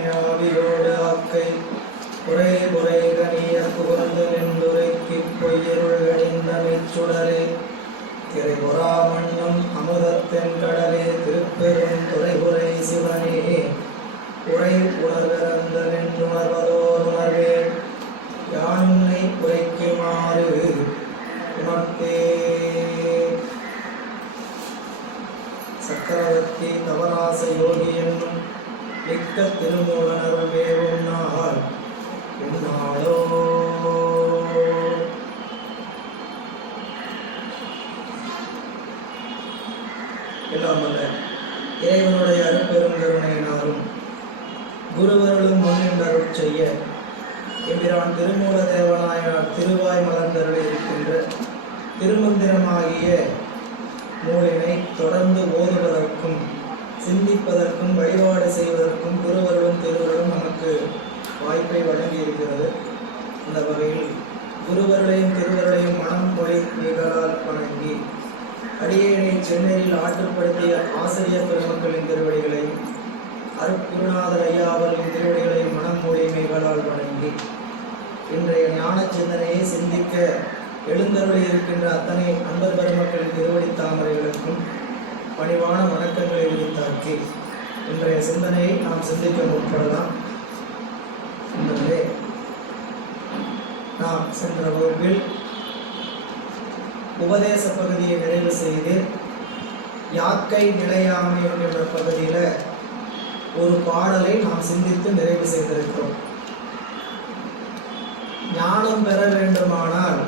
ஆவியோடு ஆக்கை குறை குறை கனிய புகழ்ந்து நின்றுரைக்கு பொய்யருள் அணிந்த மெச்சுடரே திரைபுறா மண்ணும் அமுதத்தின் கடலே திருப்பெரும் துறைபுரை சிவனே உரை உணர்விறந்த நின்றுணர்வதோர் உணர்வே யானை உரைக்குமாறு உணர்த்தே. சக்கரவர்த்தி தவராச யோகி என்னும் மிக்க திருமூலனருள் வேவும் நாள் உன்னாளோ. எல்லாம் அல்ல இறைவனுடைய அருப்பெரும் கருணையினாலும் குருவருளும் முன்னின்றருள் செய்ய எம்பிரான் திருமூல தேவநாயனார் திருவாய் மலர்ந்தருள் இருக்கின்ற திருமந்திரமாகிய நூலினை தொடர்ந்து ஓதுவதற்கும் சிந்திப்பதற்கும் வழிபாடு செய்வதற்கும் குருவருளும் திருவருளும் நமக்கு வாய்ப்பை வழங்கி இருக்கிறது. இந்த வகையில் குருவருளையும் திருவருளையும் மனம் மொழி மிகளால் வணங்கி அடியேனை சென்னையில் ஆற்றுப்படுத்திய ஆசிரியர் பெருமக்களின் திருவடிகளையும் அருட்குருநாதர் ஐயா அவர்களின் திருவடிகளையும் மனம் மொழி மிகளால் வணங்கி இன்றைய ஞான சிந்தனையை சிந்திக்க எழுந்தருளி இருக்கின்ற அத்தனை அன்பர் பெருமக்களின் திருவடி தாமரைகளுக்கும் பணிவான வணக்கங்களை விரித்தாக்கி இன்றைய சிந்தனையை நாம் சிந்திக்க முற்படலாம். என்பதிலே நாம் சென்ற வகுப்பில் உபதேச பகுதியை நிறைவு செய்து யாக்கை நிலையாமை என்கின்ற பகுதியில் ஒரு பாடலை நாம் சிந்தித்து நிறைவு செய்திருக்கிறோம். ஞானம் பெற வேண்டுமானால்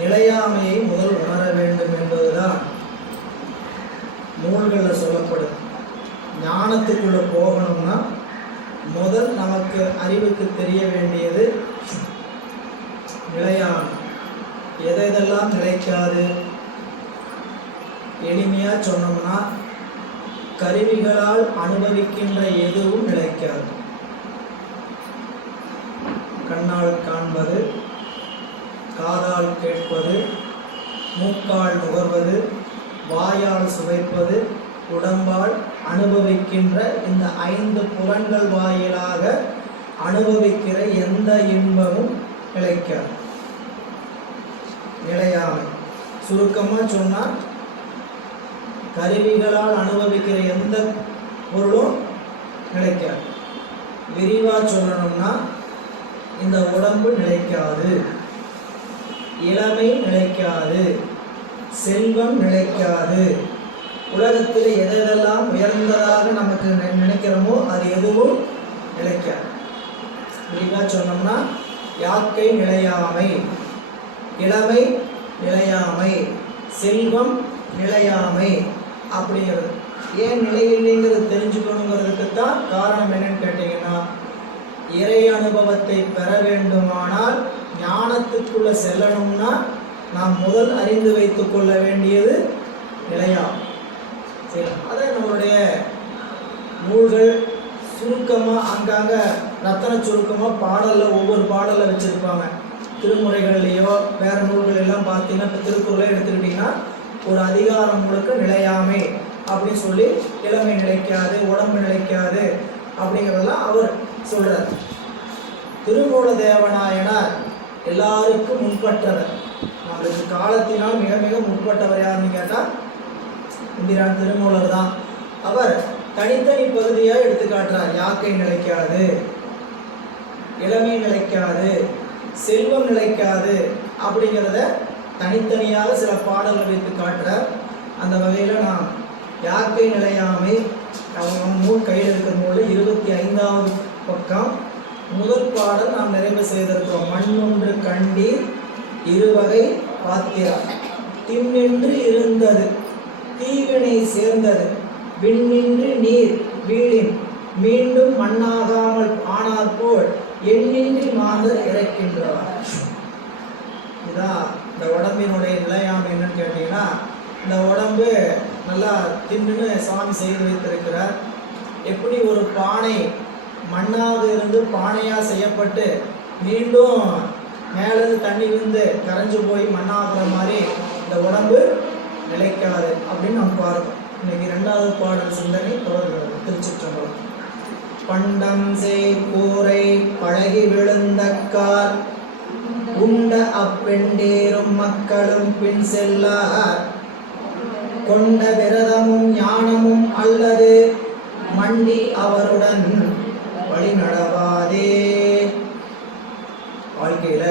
நிலையாமையை முதல் உணர வேண்டும் என்பதுதான் நூல்களில் சொல்லப்படும். ஞானத்துக்குள்ள போகணும்னா முதல் நமக்கு அறிவுக்கு தெரிய வேண்டியது நிலையாமை. எதெல்லாம் நிலைக்காது, எளிமையா சொன்னோம்னா கருவிகளால் அனுபவிக்கின்ற எதுவும் நிலைக்காது. கண்ணால் காண்பது, காதால் கேட்பது, மூக்கால் நுகர்வது, வாயால் சுவைப்பது, உடம்பால் அனுபவிக்கின்ற இந்த 5 புலன்கள் வாயிலாக அனுபவிக்கிற எந்த இன்பமும் நிலைக்காது. நிலையாமை சுருக்கமாக சொன்னால் கருவிகளால் அனுபவிக்கிற எந்த பொருளும் நிலைக்காது. விரிவாக சொல்லணும்னா இந்த உடம்பு நிலைக்காது, இளமை நிலைக்காது, செல்வம் நிலைக்காது. உலகத்தில் எதெல்லாம் உயர்ந்ததாக நமக்கு நினைக்கிறோமோ அது எதுவும் நிலைக்காது. விரிவாக சொன்னோம்னா யாக்கை நிலையாமை, இளமை நிலையாமை, செல்வம் நிலையாமை அப்படிங்கிறது. ஏன் நிலையில்லைங்கிறது தெரிஞ்சுக்கணுங்கிறதுக்கு தான் காரணம் என்னன்னு கேட்டீங்கன்னா, இறை அனுபவத்தை பெற வேண்டுமானால் ஞானத்துக்குள்ள செல்லணும்னா நாம் முதல் அறிந்து வைத்துக் கொள்ள வேண்டியது நிலையாமை. சரி, அதை நம்மளுடைய நூல்கள் சுருக்கமாக அங்கங்க ரத்தன சுருக்கமாக பாடலில் ஒவ்வொரு பாடலில் வச்சுருப்பாங்க. திருமுறைகள்லையோ வேறு நூல்கள் எல்லாம் பார்த்தீங்கன்னா, இப்போ திருக்குறளை எடுத்துக்கிட்டிங்கன்னா ஒரு அதிகாரம் முழுக்க நிலையாமை அப்படின்னு சொல்லி இளமை நிலைக்காது, உடம்பு நிலைக்காது அப்படிங்கிறதெல்லாம் அவர் சொல்கிறார். திருமூல தேவநாயனார் எல்லாருக்கும் முன்பற்றவர். நம்மளுக்கு காலத்தினால் மிக மிக முற்பட்டவர் யாருன்னு கேட்டால் இந்திரான் திருமூலர் தான். அவர் தனித்தனி பகுதியாக எடுத்து காட்டுறார். யாக்கை நிலைக்காது, இளமை நிலைக்காது, செல்வம் நிலைக்காது அப்படிங்கிறத தனித்தனியாக சில பாடல்கள் வைத்து காட்டுறார். அந்த வகையில் நாம் யாக்கை நிலையாமை அவங்க நூல் கையில் இருக்கிற நூல் 25வது பக்கம் முதல் பாடல் நாம் நிறைவு செய்திருக்கிறோம். மண்ணொன்று கண்டீர் இருவகை பாத்திரம், திம்மென்று இருந்தது தீவினை சேர்ந்தது, விண்ணின்று நீர் வீழின் மீண்டும் மண்ணாகாமல் ஆனார் போல் எண்ணின்றி மாந்தர் இறக்கின்றவர். இதான் இந்த உடம்பினுடைய நிலையாமை. என்னன்னு கேட்டீங்கன்னா, இந்த உடம்பு நல்லா தின்னு சாமி செய்து வைத்திருக்கிறார். எப்படி ஒரு பானை மண்ணாக இருந்து பானையாக செய்யப்பட்டு மீண்டும் மேலேருந்து தண்ணி விழுந்து கரைஞ்சு போய் மண்ணாகிற மாதிரி இந்த உடம்பு நிலைக்காது அப்படின்னு நம்ம பார்த்தோம். இன்னைக்கு 2வது பாடல் சிந்தனை தொடர்கிறது. திருச்சிற்றம்பலம். பண்டம் செய் கூரை பழகி விழுந்தக்கார் உண்ட அப்பெண்டேரும் மக்களும் பின் செல்லார் கொண்ட விரதமும் ஞானமும் அல்லது மண்டி அவருடன் வழி நடவாதே. வாழ்க்கையில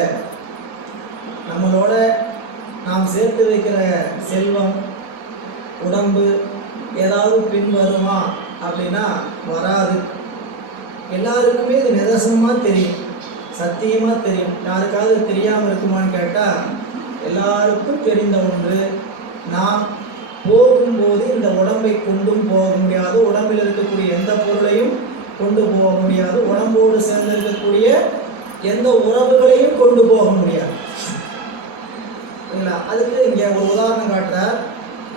நம்மளோட நாம் சேர்த்து வைக்கிற செல்வம் உடம்பு ஏதாவது பின் வருமா அப்படின்னா வராது. எல்லாருக்குமே இது நிதர்சனமா தெரியும், சத்தியமா தெரியும். யாருக்காவது தெரியாம இருக்குமான்னு கேட்டா எல்லாருக்கும் தெரிந்த ஒன்று. நாம் போகும்போது இந்த உடம்பை கொண்டும் போக முடியாது, உடம்பில் இருக்கக்கூடிய எந்த பொருளையும் கொண்டு போக முடியாது, உடம்போடு சேர்ந்து இருக்கக்கூடிய எந்த உறவுகளையும் கொண்டு போக முடியாது. அதுக்கு இங்க ஒரு உதாரணம் காட்டுறார்.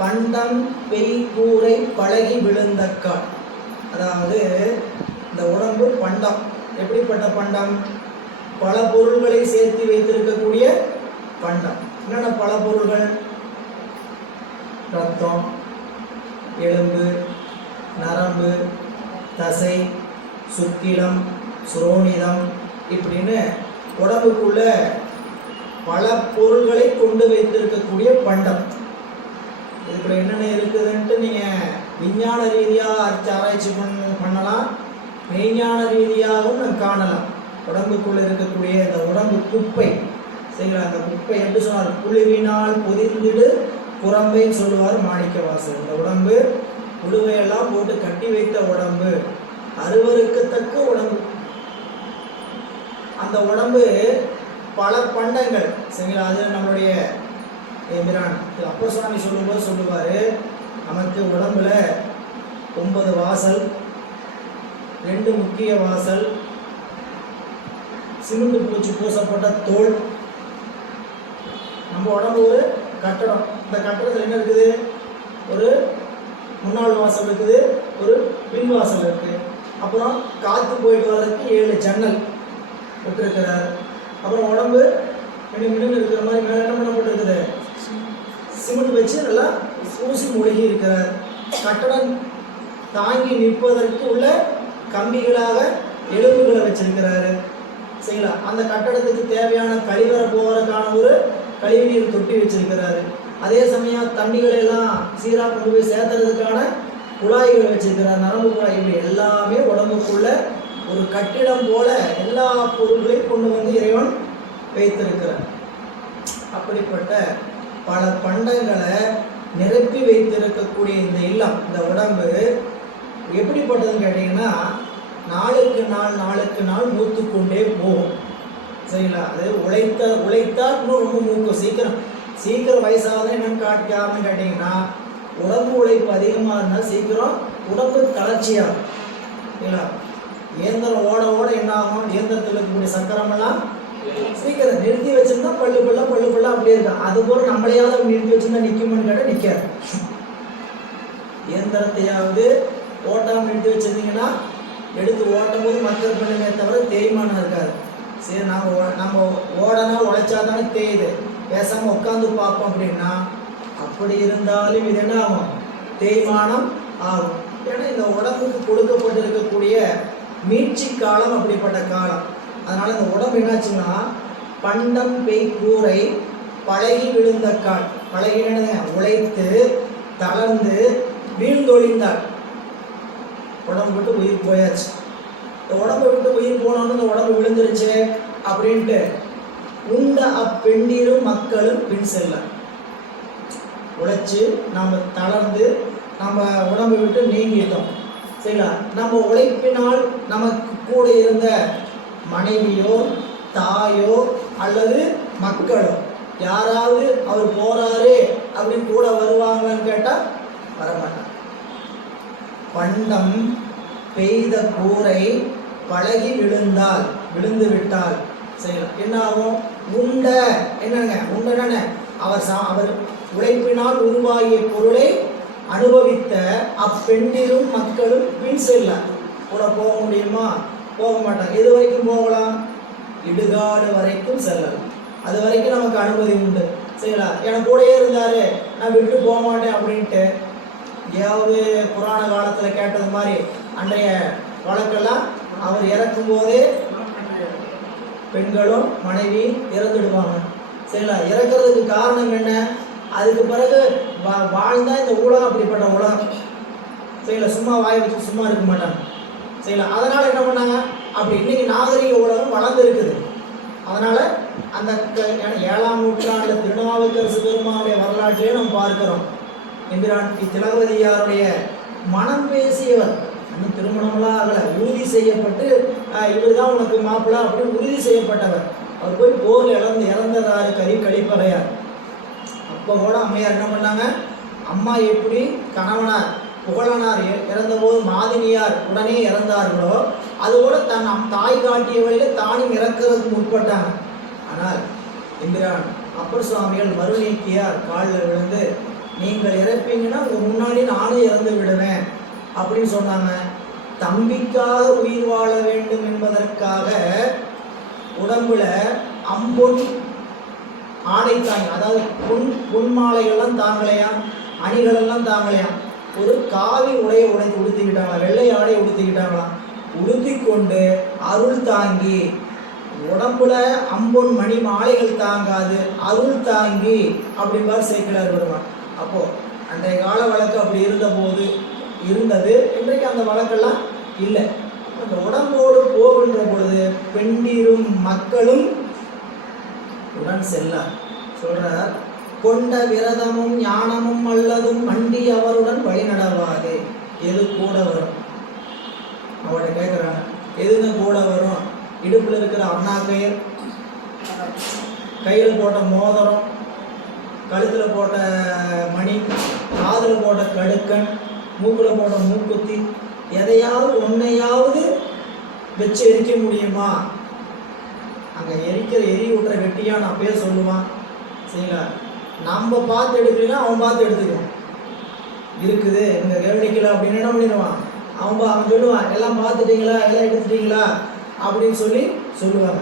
பண்டம் பெய் கூரை பழகி விழுந்தக்கால். அதாவது இந்த உடம்பு பண்டம். எப்படிப்பட்ட பண்டம்? பல பொருள்களை சேர்த்து வைத்திருக்கக்கூடிய பண்டம். என்னென்ன பல பொருள்கள்? ரத்தம், எலும்பு, நரம்பு, தசை, சுக்கிலம், சுரோனிதம் இப்படின்னு உடம்புக்குள்ள பல பொருள்களை கொண்டு வைத்திருக்கக்கூடிய பண்டம். இதுக்குள்ள என்னென்ன இருக்குதுன்ட்டு நீங்கள் விஞ்ஞான ரீதியாக ஆராய்ச்சி பண்ணலாம், மெய்ஞான ரீதியாகவும் நம்ம காணலாம். உடம்புக்குள்ளே இருக்கக்கூடிய இந்த உடம்பு குப்பை சரிங்களா? அந்த குப்பை எப்படி சொன்னார்? புழுவினால் பொதிர்ந்துடு புறம்பைன்னு சொல்லுவார் மாணிக்கவாசகர். இந்த உடம்பு புழுவையெல்லாம் போட்டு கட்டி வைத்த உடம்பு, அருவருக்கத்தக்க உடம்பு. அந்த உடம்பு பல பண்டங்கள் சரிங்களா? அது நம்மளுடைய எம்பிரான் அப்போஸ்தலன் சொல்லும்போது சொல்லுவார், நமக்கு உடம்புல 9 வாசல், 2 முக்கிய வாசல், சிமெண்ட் பூச்சி பூசப்பட்ட தோல். நம்ம உடம்பு ஒரு கட்டடம். இந்த கட்டடத்தில் என்ன இருக்குது? ஒரு முன்னாள் வாசல் இருக்குது, ஒரு பின் வாசல் இருக்குது. அப்புறம் காற்று போயிட்டு வர்றதுக்கு 7 ஜன்னல் விட்டுருக்கிறார். அப்புறம் உடம்பு மின்னு இருக்கிற மாதிரி மேலே என்ன பண்ணப்பட்டிருக்குது? சிமெண்ட் வச்சு நல்லா ஊசி மூழ்கி இருக்கிறார். கட்டடம் தாங்கி நிற்பதற்கு உள்ள கம்பிகளாக எலும்புகளை வச்சிருக்கிறாரு சரிங்களா? அந்த கட்டடத்துக்கு தேவையான கழிவறை போவதற்கான ஒரு கழிவுநீர் தொட்டி வச்சிருக்கிறாரு. அதே சமயம் தண்ணிகளை எல்லாம் சீராக கொண்டு போய் சேர்த்துறதுக்கான குழாய்களை வச்சிருக்கிறார், நரம்பு குழாய். இப்படி எல்லாமே உடம்புக்குள்ள ஒரு கட்டிடம் போல எல்லா பொருள்களையும் கொண்டு வந்து இறைவன் வைத்திருக்கிறார். அப்படிப்பட்ட பல பண்டங்களை நிரப்பி வைத்திருக்கக்கூடிய இந்த இல்லம், இந்த உடம்பு எப்படிப்பட்டதுன்னு கேட்டிங்கன்னா, நாளுக்கு நாள் மூத்து கொண்டே போகும் சரிங்களா? அது உழைத்தா இன்னும் ரொம்ப மூக்கும். சீக்கிரம் வயசாகுது என்னன்னு காரணம் கேட்டிங்கன்னா, உடம்பு உழைப்பு அதிகமாக இருந்தால் சீக்கிரம் உடம்பு தளர்ச்சியாகும் சரிங்களா? இயந்திரம் ஓட ஓட என்ன ஆகும்? இயந்திரத்தில் இருக்கக்கூடிய சக்கரமெல்லாம் சீக்கிரம் நிறுத்தி வச்சிருந்தா பல்லு பல்லா அப்படியே இருக்கும். அதுபோல் நம்மளையாவது நிறுத்தி வச்சிருந்தா நிற்கும்னு கேட்டால் நிற்காது. இயந்திரத்தையாவது ஓட்டாமல் நிறுத்தி வச்சிருந்தீங்கன்னா எடுத்து ஓட்டும் போது மக்கள் பண்ணுமே தவிர தேய்மானம் இருக்காது. சரி, நம்ம ஓடனா உழைச்சா தானே தேயுது, பேசாமல் உட்காந்து பார்ப்போம் அப்படின்னா அப்படி இருந்தாலும் இது என்ன ஆகும்? தேய்மானம் ஆகும். ஏன்னா இந்த உடம்புக்கு கொடுக்கப்பட்டு இருக்கக்கூடிய மீட்சி காலம் அப்படிப்பட்ட காலம். அதனால இந்த உடம்பு என்னாச்சுன்னா, பண்டம் பெய் கூரை பழகி விழுந்த கால். பழகினதுங்க உழைத்து தளர்ந்து வீழ்ந்தொழிந்தாள். உடம்பு விட்டு உயிர் போயாச்சு. இந்த உடம்பு விட்டு உயிர் போனோன்னு இந்த உடம்பு விழுந்துருச்சு அப்படின்ட்டு உண்ட அப்பெண்டிரும் மக்களும் பின் செல்ல. உழைச்சு நாம் தளர்ந்து நம்ம உடம்பை விட்டு நீங்கிட்டோம் சரிங்களா? நம்ம உழைப்பினால் நமக்கு கூட இருந்த மனைவியோ தாயோ அல்லது மக்களோ யாராவது அவர் போறாரு அப்படின்னு கூட வருவாங்கன்னு கேட்டால் வரமாட்டாங்க. பண்டம் பெய்த கூரை பழகி விழுந்து விட்டால் செய்யலாம். என்ன ஆகும்? என்னங்க உண்டன அவர் உழைப்பினால் உருவாகிய பொருளை அனுபவித்த அப்பெண்டிரும் மக்களும் பின் செல்ல. கூட போக முடியுமா? போக மாட்டாங்க. எது வரைக்கும் போகலாம்? இடுகாடு வரைக்கும் செல்லலாம். அது வரைக்கும் நமக்கு அனுமதி உண்டு சரிங்களா? எனக்கு கூடயே இருந்தாரு, நான் விட்டு போக மாட்டேன் அப்படின்ட்டு எங்கேயாவது புராண காலத்தில் கேட்டது மாதிரி அன்றைய வழக்கெல்லாம் அவர் இறக்கும் போதே பெண்களும் மனைவி இறந்துடுவாங்க. சரிங்களா? இறக்கிறதுக்கு காரணம் என்ன? அதுக்கு பிறகு வாழ்ந்தா இந்த உலகம் அப்படிப்பட்ட உலகம். சரிங்களா? சும்மா வாய் வச்சு சும்மா இருக்க மாட்டாங்க. சரிங்களா? அதனால என்ன பண்ணாங்க, அப்படி இன்னைக்கு நாகரிக உலகம் வளர்ந்து இருக்குது. அதனால அந்த 7ஆம் நூற்றாண்டு திருநாவுக்கரசு பெருமானுடைய வரலாற்றிலே நம்ம பார்க்கிறோம். எம்பிரான் திலகவதியாருடைய மனம் பேசியவர், இன்னும் திருமணமெல்லாம் ஆகலை, உறுதி செய்யப்பட்டு இவர் தான் உனக்கு மாப்பிள்ளை அப்படின்னு உறுதி செய்யப்பட்டவர். அவர் போய் போரில் இறந்ததாரு கழிப்பறையார். அப்போ கூட அம்மையார் என்ன பண்ணாங்க, அம்மா எப்படி கணவனார் புகழனார் இறந்தபோது மாதினியார் உடனே இறந்தார்களோ அதுபோல தன் தாய் காட்டிய வழியில தானும் இறக்கிறதுக்கு முற்பட்டாங்க. ஆனால் எம்பிரான் அப்பர் சுவாமிகள் மறுநீக்கியார் காலில் விழுந்து, நீங்கள் இறப்பீங்கன்னா உங்க முன்னாடி நானும் இறந்து விடுவேன் அப்படின்னு சொன்னாங்க. தம்பிக்காக உயிர் வாழ வேண்டும் என்பதற்காக உடம்புல அம்பொன் ஆடை தாங்க, அதாவது பொன் மாலைகள்லாம் தாங்கலையாம், அணிகளெல்லாம் தாங்கலையாம், ஒரு காவி உடையை உடுத்திக்கிட்டாங்களாம், வெள்ளை ஆடை உடுத்திக்கிட்டாங்களாம். உடுத்தி கொண்டு அருள் தாங்கி, உடம்புல அம்பொன் மணி மாலைகள் தாங்காது, அருள் தாங்கி அப்படின்பார் சேக்கிழார் வருவான். அப்போ அன்றைய கால வழக்கு அப்படி இருந்தது. இன்றைக்கு அந்த வழக்கெல்லாம் இல்லை. அந்த உடம்போடு போகின்ற பொழுது பெண்டிரும் மக்களும் உடன் செல்லார். சொல்றார், கொண்ட விரதமும் ஞானமும் அல்லதும் மண்டி அவருடன் வழி நடவாது. எது கூட வரும்? அவர்கிட்ட கேட்குறாங்க, எதுங்க கூட வரும்? இடுப்பில் இருக்கிற அண்ணாக்கயிர், கையில் போட்ட மோதிரம், கழுத்தில் போட்ட மணி, காதில் போட்ட கடுக்கன், மூக்கில் போட்ட மூக்குத்தி, எதையாவது ஒன்றையாவது வச்சு எரிக்க முடியுமா? அங்கே எரியூட்டுற வெட்டியான்னு அப்பயே சொல்லுவான். சரிங்களா? நம்ம பார்த்து எடுக்கலாம், அவன் பார்த்து எடுத்துக்குவான். இருக்குது இங்கே கவனிக்கல அப்படின்னு என்ன பண்ணிடுவான், அவன் சொல்லுவான், எல்லாம் பார்த்துட்டீங்களா, எல்லாம் எடுத்துட்டீங்களா அப்படின்னு சொல்லுவாங்க.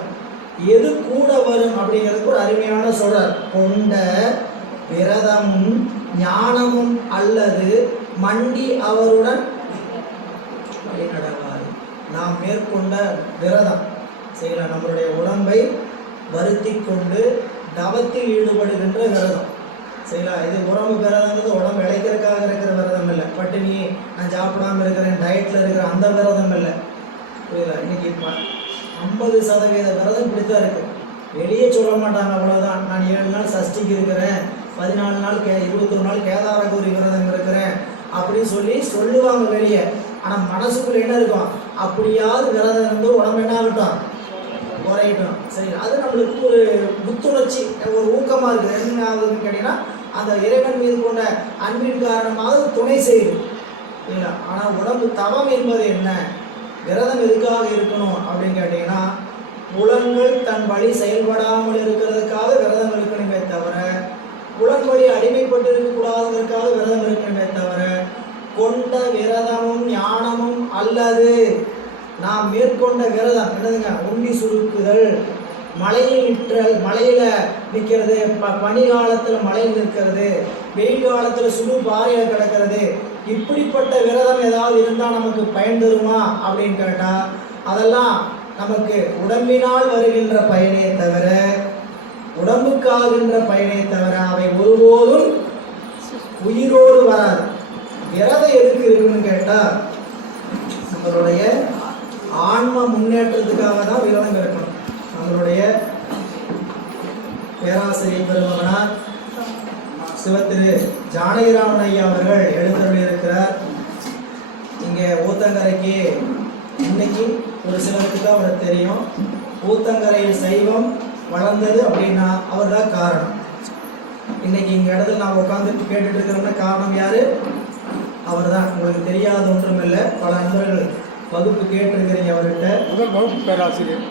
எது கூட வரும் அப்படிங்கிறதுக்கு ஒரு அருமையான சொல்றார். கொண்ட விரதமும் ஞானமும் அல்லது மண்டி அவருடன் வழி நடவாது. நாம் மேற்கொண்ட விரதம், சரிங்களா, நம்மளுடைய உடம்பை வருத்தி கொண்டு தவத்தில் ஈடுபடுகின்ற விரதம். சரிங்களா? இது உடம்பு விரதங்கிறது உடம்பு இழைக்கிறதுக்காக இருக்கிற விரதம் இல்லை. பட்டினி நான் சாப்பிடாமல் இருக்கிறேன், டயட்டில் இருக்கிற அந்த விரதம் இல்லை. புரியுதா? இன்னைக்கு 50% விரதம் இப்படித்தான் இருக்கு. வெளியே சொல்ல மாட்டாங்க, அவ்வளோதான், நான் 7 நாள் சஷ்டிக்கு இருக்கிறேன், 14 நாள் 21 நாள் கேதாரகௌரி விரதம் இருக்கிறேன் அப்படின்னு சொல்லுவாங்க வெளியே. ஆனால் மனசுக்குள்ள என்ன இருக்கும், அப்படியாவது விரதம் இருந்து உடம்பு என்ன ஆகட்டும், குறையட்டும். சரி, அது நம்மளுக்கு ஒரு புத்துணர்ச்சி, ஒரு ஊக்கமாக இருக்குது. என்ன ஆகுதுன்னு கேட்டீங்கன்னா, அந்த இறைவன் மீது கொண்ட அன்பின் காரணமாக துணை செய்யுது. இல்லைங்களா? ஆனால் உடம்பு தவம் என்பது என்ன, விரதம் எதுக்காக இருக்கணும் அப்படின்னு கேட்டீங்கன்னா, புலன்கள் தன் வழி செயல்படாமல் இருக்கிறதுக்காக விரதம் இருக்கணுமே தவிர, புலன் வழி அடிமைப்பட்டு இருக்கக்கூடாததற்காக விரதம் இருக்கணுமே தவிர, கொண்ட விரதமும் ஞானமும் அல்லது நாம் மேற்கொண்ட விரதம் என்னதுங்க, உண்டி சுருக்குதல், மலையில் நிற்றல், மலையில நிற்கிறது, பனி காலத்தில் மலையில் நிற்கிறது, வெயில் காலத்தில் சுடு பாறையில் கிடக்கிறது, இப்படிப்பட்ட விரதம் ஏதாவது இருந்தால் நமக்கு பயன் தருமா அப்படின்னு கேட்டால், அதெல்லாம் நமக்கு உடம்பினால் வருகின்ற பயனே தவிர, உடம்புக்காகின்ற பயனே தவிர, அவை ஒருபோதும் உயிரோடு வராது. விரதம் எதுக்கு இருக்குன்னு கேட்டால், நம்மளுடைய ஆன்ம முன்னேற்றத்துக்காக தான் விரதம் இருக்கணும். நம்மளுடைய பேராசிரியர் பெருமகனார் சிவத்திரு ஜானகிராமன் ஐயா அவர்கள் எழுந்தருளி இருக்கிறார். இங்கே ஊத்தங்கரைக்கு இன்னைக்கு ஒரு சிலருக்கு தான் அவருக்கு தெரியும், ஊத்தங்கரையில் சைவம் வளர்ந்தது அப்படின்னா அவர் தான் காரணம். இன்னைக்கு இங்கே இடத்துல நான் உட்காந்து கேட்டுட்டு இருக்கிறோம்னா காரணம் யாரு? அவர் தான். உங்களுக்கு தெரியாத ஒன்றும் இல்லை, பல நண்பர்கள் வகுப்பு கேட்டிருக்கிறீங்க அவர்கிட்ட. முதல் வகுப்பு பேராசிரியர்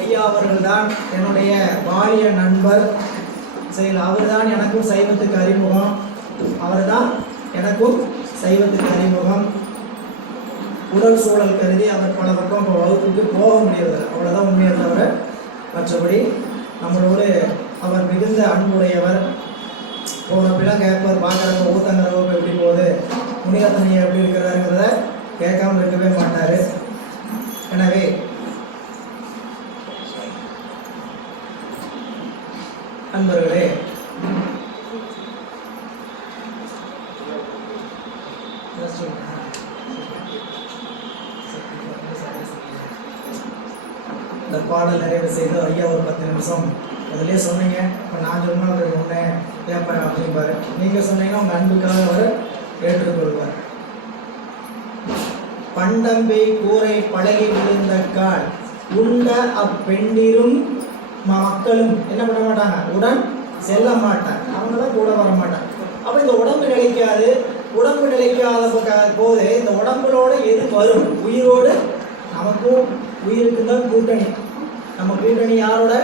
ஐயா அவர்கள் தான் என்னுடைய பாலிய நண்பர். சரி, அவர் தான் எனக்கும் சைவத்துக்கு அறிமுகம், அவர் தான் எனக்கும் சைவத்துக்கு அறிமுகம். உடல் சூழல் கருதி அவர் பல பக்கம் இப்போ வகுப்புக்கு போக முடியாது, அவ்வளோதான் உண்மையை தவிர மற்றபடி நம்மளோடு அவர் மிகுந்த அன்புடையவர். போனப்பெல்லாம் கேட்பார், பார்க்குறப்ப ஊத்தங்கிற வகுப்பு எப்படி போகுது, முனிரத்ன ஐயா எப்படி இருக்கிறாருங்கிறத கேட்காம இருக்கவே மாட்டார். எனவே நண்பர்களே, இந்த பாடல் நிறைவு செய்து ஐயா ஒரு 10 நிமிஷம் அதிலே சொன்னீங்க. இப்போ நான் சொன்னால் அவர் ஒன்றே ஏப்பா அப்படிம்பாரு. நீங்கள் சொன்னீங்கன்னா உங்கள் அன்புக்காக அவர் ஏற்றுக்கொள்வார். பண்டம்பை கூரை பழகி விழுந்த கால் உண்ட அப்பெண்டிரும் மக்களும் என்ன பண்ண மாட்டாங்க, உடன் செல்ல மாட்டாங்க, அவங்க தான் கூட வர மாட்டாங்க. அப்போ இந்த உடம்பு நிலைக்காது. உடம்பு நிலைக்காத போது இந்த உடம்புகளோட எது வரும்? உயிரோடு. நமக்கும் உயிருக்கு தான் கூட்டணி. நம்ம கூட்டணி யாரோட?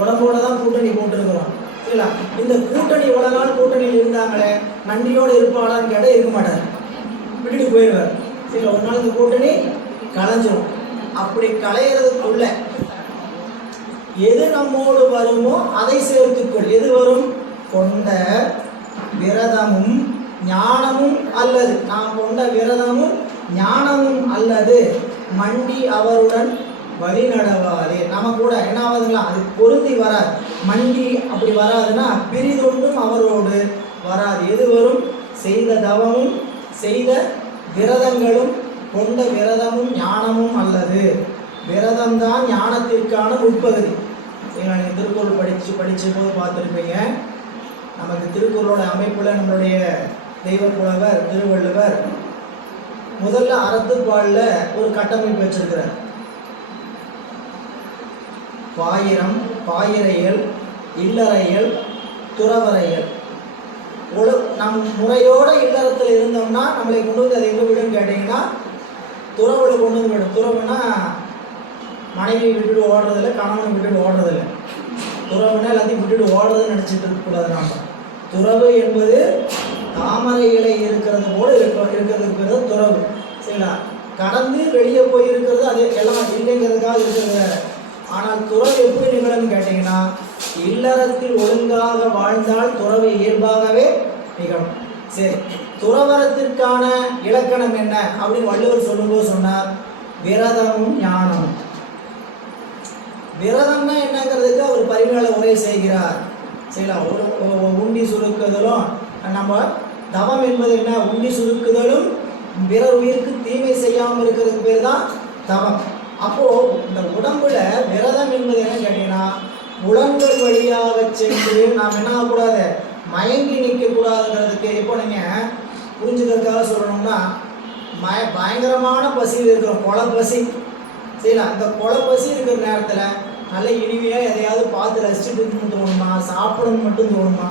உடம்போட தான் கூட்டணி போட்டுருக்கிறோம். சரிங்களா? இந்த கூட்டணி இவ்வளோ நாள் கூட்டணியில் இருந்தாங்களே, நன்றியோடு இருப்பாளான்னு கேட்டால் இருக்க மாட்டார், விட்டுட்டு போயிடுவார். சரி, ஒரு நாள் இந்த கூட்டணி கலைஞ்சிரும். அப்படி கலையிறதுக்குள்ள எது நம்மோடு வருமோ அதை சேர்த்துக்கொள். எது வரும்? கொண்ட விரதமும் ஞானமும் அல்லது நாம் கொண்ட விரதமும் ஞானமும் அல்லது மண்டி அவருடன் வழி நடவாதே. நம்ம கூட என்ன ஆகுதுங்களா, அது பொருந்தி வராது. மண்டி அப்படி வராதுன்னா பிரிதொன்றும் அவரோடு வராது. எது வரும்? செய்த தவமும் செய்த விரதங்களும் கொண்ட விரதமும் ஞானமும் அல்லது. விரதம்தான் ஞானத்திற்கான உட்பகுதி. நீங்கள் திருக்குறள் படித்த போது பார்த்துருப்பீங்க. நமக்கு திருக்குறளோட அமைப்பில் நம்மளுடைய தெய்வ புலவர் திருவள்ளுவர் முதல்ல அறத்துப்பாலில் ஒரு கட்டமைப்பு வச்சிருக்கிறார். பாயிரம், பாயிரையல், இல்லறையல், துறவரையல். நம் முறையோட இல்லறத்தில் இருந்தோம்னா நம்மளை கொண்டு வந்து அதை எங்கே விடுன்னு கேட்டிங்கன்னா துறவுல கொண்டு வந்து விடும். துறவுனா மனைவி விட்டுட்டு ஓடுறதில்ல, கணவனை விட்டுட்டு ஓடுறதில்லை. துறவுனா எல்லாத்தையும் விட்டுட்டு ஓடுறதுன்னு நினச்சிட்டு இருக்கக்கூடாது. நாம் துறவு என்பது தாமரை இலை இருக்கிறது போல இருக்கிறதுக்கு பேர் தான் துறவு. சரிங்களா? கடந்து வெளியே போய் இருக்கிறது அது எல்லாம் இல்லைங்கிறதுக்காக இருக்கிறது. ஆனால் துறவு எப்படி நிகழும்னு கேட்டிங்கன்னா இல்லறத்தில் ஒழுங்காக வாழ்ந்தால் துறவு இயல்பாகவே நிகழும். சரி, துறவரத்திற்கான இலக்கணம் என்ன அப்படின்னு வள்ளுவர் சொல்லும்போது சொன்னார், விரதமும் ஞானமும். விரதம்னா என்னங்கிறதுக்கு அவர் பரிமள உரை செய்கிறார். சரிங்களா? ஒரு உண்டி சுருக்குதலும் நம்ம தவம் என்பது என்ன? உண்டி சுருக்குதலும் பிறர் உயிருக்கு தீமை செய்யாமல் இருக்கிறதுக்கு பேர் தான் தவம். அப்போது இந்த உடம்புல விரதம் என்பது என்ன கேட்டீங்கன்னா புலன்கள் வழியாக சென்று நாம் என்ன ஆகக்கூடாது, மயங்கி நிற்கக்கூடாதுங்கிறதுக்கு. இப்போ நீங்கள் புரிஞ்சுக்கிறதுக்காக சொல்லணும்னா பயங்கரமான பசியில் இருக்கிறோம், கொலை பசி. சரிங்களா? இந்த கொலை பசி இருக்கிற நேரத்தில் நல்ல இனிமையாக எதையாவது பார்த்து ரசிச்சுட்டு தோணுமா, சாப்பிடணும் மட்டும் தோணுமா?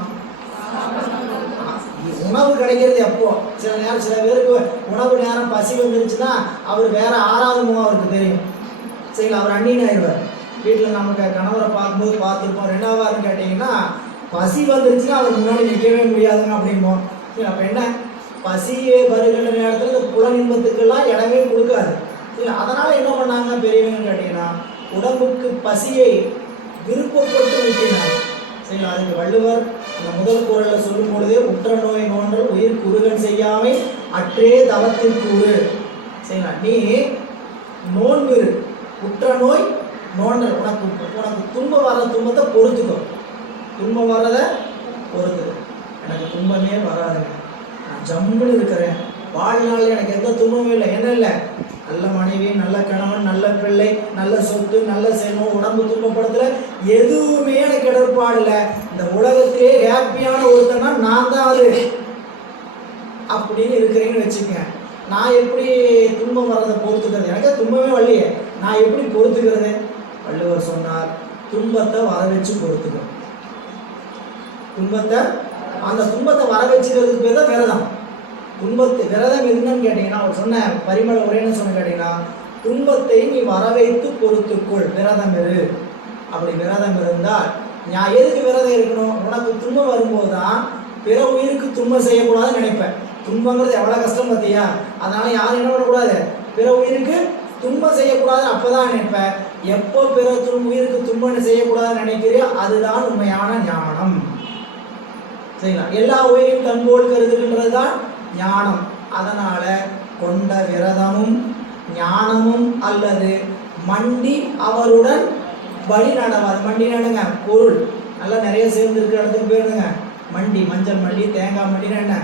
உணவு கிடைக்கிறது எப்போ? சில நேரம் சில பேருக்கு உணவு நேரம் பசி வந்துருச்சுன்னா அவர் வேற 6வது முகம் அவருக்கு தெரியும். சரிங்களா? அவர் அந்நியன் ஆயிடுவார். வீட்டில் நமக்கு கணவரை பார்க்கும்போது பார்த்துருப்போம். ரெண்டாவதுன்னு கேட்டிங்கன்னா பசி வந்துருச்சுன்னா அவர் முன்னாடி நிற்கவே முடியாதுங்க அப்படிம்போம். சரி, அப்போ என்ன, பசியே வருகின்ற நேரத்தில் இந்த புல இன்பத்துக்கெல்லாம் இடமே கொடுக்காது. சரி, அதனால் என்ன பண்ணாங்க பெரியவங்கன்னு கேட்டிங்கன்னா உடம்புக்கு பசியை விருப்பப்பட்டு ஊட்டினாங்க. சரிங்களா? அதுக்கு வள்ளுவர் அந்த முதல் குறளில் சொல்லும் பொழுதே உற்ற நோய் நோன்றல் உயிர் குறுகன் செய்யாமை அற்றே தவத்திற்குறு. சரிங்களா? நீ நோன்பு, உற்ற நோய் நோண்டல், உனக்கு துன்பம் வர துன்பத்தை பொறுத்துக்கோ. துன்பம் வர்றதை பொறுத்துக்கோ. எனக்கு துன்பமே வராதுங்க, நான் ஜம்முன்னு இருக்கிறேன், வாழ்நாள் எனக்கு எந்த துன்பமும் இல்லை. என்ன இல்லை? நல்ல மனைவி, நல்ல கணவன், நல்ல பிள்ளை, நல்ல சொத்து, நல்ல செல்வம், உடம்பு துன்பப்படுத்தல, எதுவுமே எனக்கு இடர்பாடு இல்லை. இந்த உலகத்திலே ஹாப்பியான ஒருத்தனா நான் தான் அது அப்படின்னு இருக்கிறேன்னு வச்சுக்கேன். நான் எப்படி துன்பம் வர்றதை பொறுத்துக்கிறது? எனக்கு துன்பமே வரலையே, நான் எப்படி பொறுத்துக்கிறது? வள்ளுவர் சொன்னார், துன்பத்தை வர வச்சு பொறுத்துக்கணும். அந்த துன்பத்தை வர வச்சுக்கிறதுக்கு பேர் தான் விரதம். விரதம் என்னன்னு கேட்டீங்கன்னா அவர் சொன்ன பரிமள உரைன்னு சொன்ன கேட்டீங்கன்னா துன்பத்தை நீ வர வைத்து பொறுத்துக்கொள், விரதம் இரு. அப்படி விரதம் இருந்தால் நான் எதுக்கு விரதம் இருக்கணும்? உனக்கு துன்பம் வரும்போது தான் பிற உயிருக்கு துன்பம் செய்யக்கூடாதுன்னு நினைப்பேன். துன்பங்கிறது எவ்வளோ கஷ்டம் பார்த்தியா? அதனால யாரும் என்ன பண்ணக்கூடாது, பிற உயிருக்கு துன்பம் செய்யக்கூடாதுன்னு அப்போதான் நினைப்பேன். எப்போ பிற உயிருக்கு துன்பம் செய்யக்கூடாதுன்னு நினைக்கிறியோ அதுதான் உண்மையான ஞானம். சரிங்களா? எல்லா உயிரையும் தன்போல் கருதுகின்றது தான் ஞானம். அதனால கொண்ட விரதமும் ஞானமும் அல்லது மண்டி அவருடன் வழி நடவாது. மண்டி நடுங்க பொருள் நல்லா நிறைய சேர்ந்து இருக்கிற இடத்துக்கு போயிருந்துங்க. மண்டி, மஞ்சள் மண்டி, தேங்காய் மண்டினா என்ன,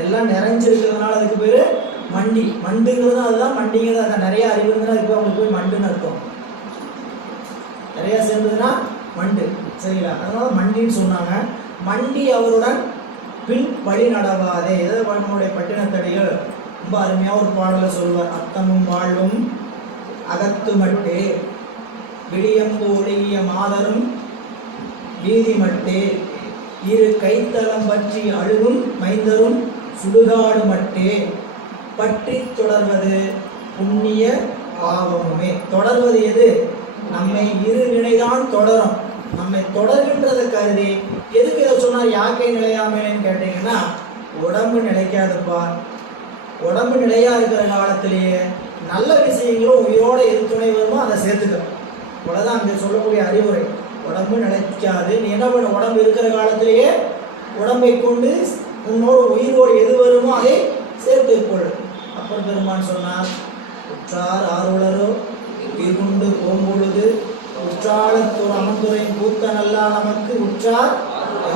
எல்லாம் நிறைஞ்சிருக்கிறதுனால அதுக்கு பேர் மண்டி. மண்டுங்கிறது அதுதான், மண்டிங்கிறது அதுதான். நிறைய அறிவு இருந்ததுன்னா அதுக்கு போய் அவங்களுக்கு போய் மண்டுன்னு அர்த்தம். நிறைய சேர்ந்ததுன்னா மண்டு, சரிங்களா? அதனால மண்டின்னு சொன்னாங்க. மண்டி அவருடன் பின் வழி நடவாதே. எதை நம்மளுடைய பட்டினத்தடிகள் ரொம்ப அருமையாக ஒரு பாடலை சொல்வார். அத்தமும் வாழ்வும் அகத்து மட்டே விடியம்பு ஒழுகிய மாதரும் வீதி மட்டே இரு கைத்தளம் பற்றி அழுகும் மைந்தரும் சுடுகாடு மட்டே பற்றி தொடர்வது புண்ணிய பாவமுமே. தொடர்வது எது? நம்மை இரு நிலைதான் தொடரும். நம்மை தொடர்கின்றதை கருதி எதுக்கு இதை சொன்னார்? யாக்கை நிலையாமேன்னு கேட்டீங்கன்னா, உடம்பு நிலைக்காதுப்பா. உடம்பு நிலையா இருக்கிற காலத்திலேயே நல்ல விஷயங்களும் உயிரோட எது துணை வருமோ அதை சேர்த்துக்கணும். இவ்வளோதான் அங்கே சொல்லக்கூடிய அறிவுரை. உடம்பு நிலைக்காது, நீ என்ன பண்ண, உடம்பு இருக்கிற காலத்திலேயே உடம்பை கொண்டு உன்னோட உயிரோடு எது வருமோ அதை சேர்த்துக்கொள். அப்பர் பெருமான் சொன்னார், உற்றார் ஆர்வலரோ உயிர்கொண்டு போம்பொழுது உற்றாளத்தோர் அமர்ந்துரை கூத்த நல்லா நமக்கு உற்றார்